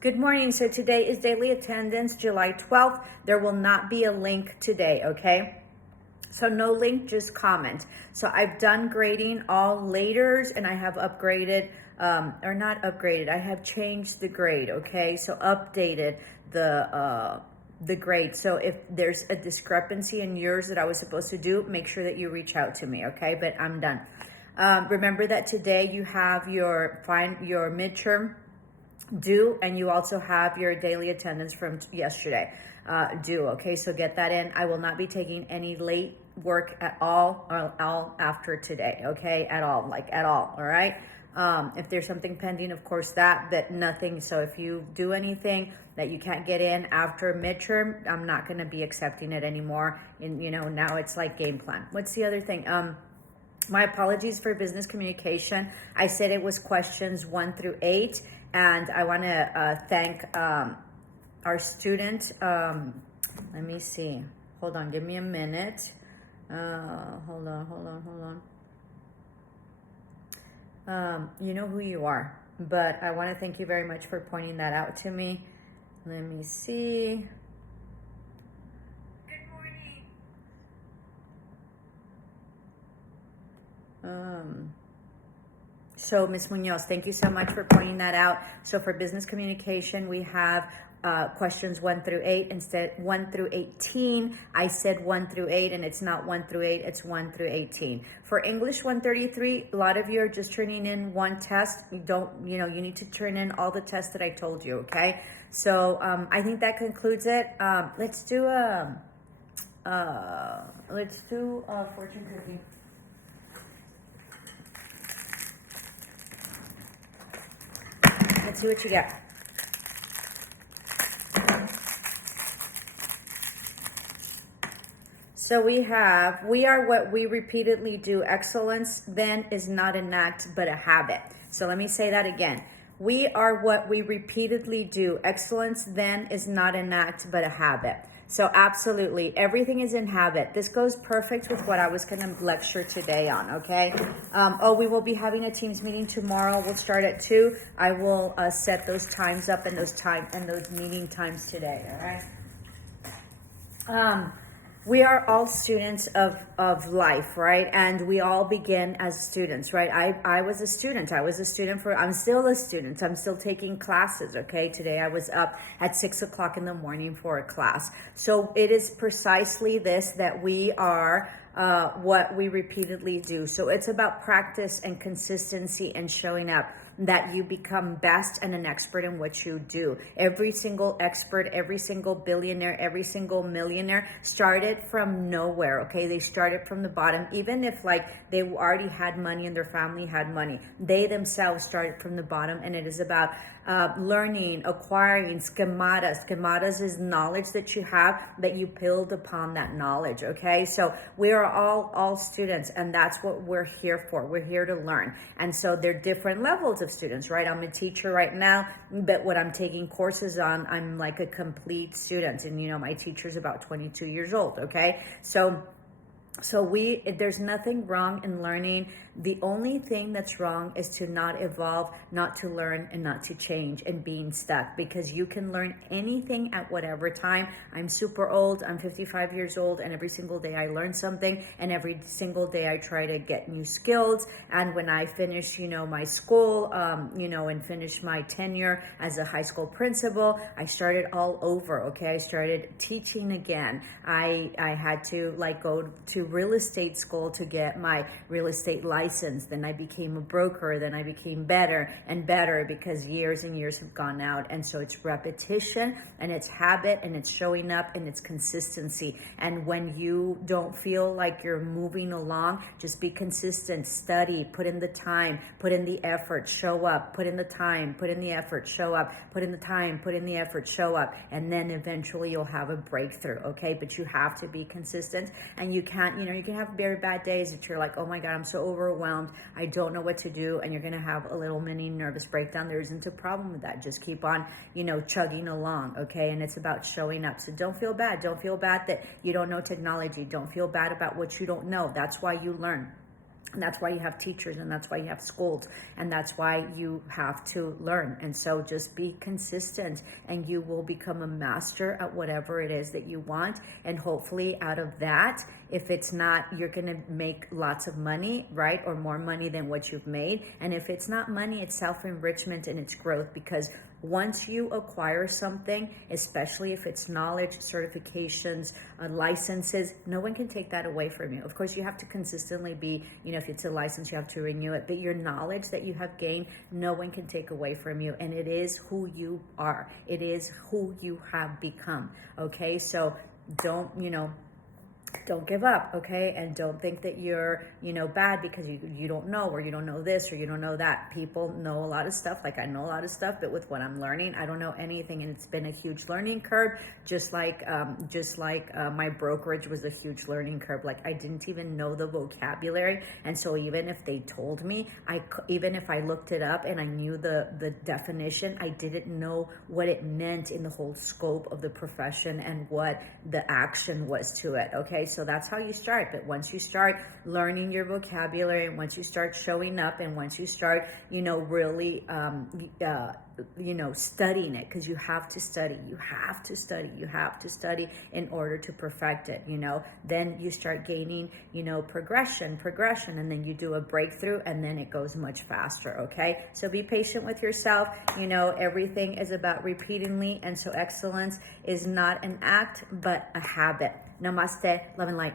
Good morning. So today is daily attendance, July 12th. There will not be a link today, okay? So no link, just comment. So I've done grading all laters and I have upgraded, or not upgraded, I have changed the grade, okay? So updated the grade. So if there's a discrepancy in yours that I was supposed to do, make sure that you reach out to me, okay? But I'm done. Remember that today you have your midterm due, and you also have your daily attendance from yesterday due. Okay, so get that in. I will not be taking any late work at all after today. Okay, at all, like at all. All right. If there's something pending, of course but nothing. So if you do anything that you can't get in after midterm, I'm not going to be accepting it anymore. And now it's like game plan. What's the other thing? My apologies for business communication. I said it was questions 1 through 8, and I want to thank our student. Let me see. Hold on, give me a minute. Hold on. You know who you are, but I want to thank you very much for pointing that out to me. Let me see. So Ms. Munoz, thank you so much for pointing that out. So for business communication, we have questions 1 through 8 instead 1 through 18. I said 1 through 8 and it's not 1 through 8, it's 1 through 18. For English 133, a lot of you are just turning in one test. You need to turn in all the tests that I told you, okay? So I think that concludes it. Let's do fortune cookie. Let's see what you get. So we are what we repeatedly do. Excellence then is not an act, but a habit. So let me say that again. We are what we repeatedly do. Excellence then is not an act, but a habit. So absolutely, everything is in habit. This goes perfect with what I was going to lecture today on, okay? We will be having a Teams meeting tomorrow. We'll start at 2. I will set those times up and those meeting times today, all right? We are all students of life, right? And we all begin as students, right? I was a student. I'm still a student. I'm still taking classes, okay? Today I was up at 6 o'clock in the morning for a class. So it is precisely this, that we are what we repeatedly do. So it's about practice and consistency and showing up, that you become best and an expert in what you do. Every single expert, every single billionaire, every single millionaire started from nowhere, okay? They started from the bottom. Even if they already had money and their family had money, they themselves started from the bottom. And it is about learning, acquiring schematas. Schematas is knowledge that you have, that you build upon that knowledge, okay? So we are all students, and that's what we're here for. We're here to learn. And so there are different levels of students, right? I'm a teacher right now, but what I'm taking courses on, I'm like a complete student. And my teacher's about 22 years old, okay? So there's nothing wrong in learning. The only thing that's wrong is to not evolve, not to learn, and not to change, and being stuck, because you can learn anything at whatever time. I'm super old. I'm 55 years old, and every single day I learn something, and every single day I try to get new skills. And when I finish, my school, and finish my tenure as a high school principal, I started all over, okay? I started teaching again. I had to go to real estate school to get my real estate license. Then I became a broker. Then I became better and better, because years and years have gone out. And so it's repetition, and it's habit, and it's showing up, and it's consistency. And when you don't feel like you're moving along, just be consistent, study, put in the time, put in the effort, show up, put in the time, put in the effort, show up, put in the time, put in the effort, show up. And then eventually you'll have a breakthrough, okay? But you have to be consistent, and you can't, you can have very bad days that you're like, oh my God, I'm so overwhelmed. I don't know what to do. And you're going to have a little mini nervous breakdown. There isn't a problem with that. Just keep on, chugging along. Okay. And it's about showing up. So don't feel bad. Don't feel bad that you don't know technology. Don't feel bad about what you don't know. That's why you learn. And that's why you have teachers, and that's why you have schools, and that's why you have to learn. And so just be consistent, and you will become a master at whatever it is that you want. And hopefully out of that, if it's not, you're going to make lots of money, right? Or more money than what you've made. And if it's not money, it's self-enrichment and it's growth, because once you acquire something, especially if it's knowledge, certifications, licenses, no one can take that away from you. Of course, you have to consistently be, if it's a license, you have to renew it. But your knowledge that you have gained, no one can take away from you. And it is who you are. It is who you have become. Okay, so don't give up, okay? And don't think that you're, bad because you don't know, or you don't know this, or you don't know that. People know a lot of stuff, like I know a lot of stuff, but with what I'm learning, I don't know anything, and it's been a huge learning curve, just like my brokerage was a huge learning curve. Like I didn't even know the vocabulary, and so even if they told me, even if I looked it up and I knew the definition, I didn't know what it meant in the whole scope of the profession and what the action was to it, okay? So that's how you start. But once you start learning your vocabulary, and once you start showing up, and once you start, really, studying it, because you have to study in order to perfect it, then you start gaining, progression, and then you do a breakthrough, and then it goes much faster, okay? So be patient with yourself. Everything is about repeatedly, and so excellence is not an act, but a habit. Namaste, love and light.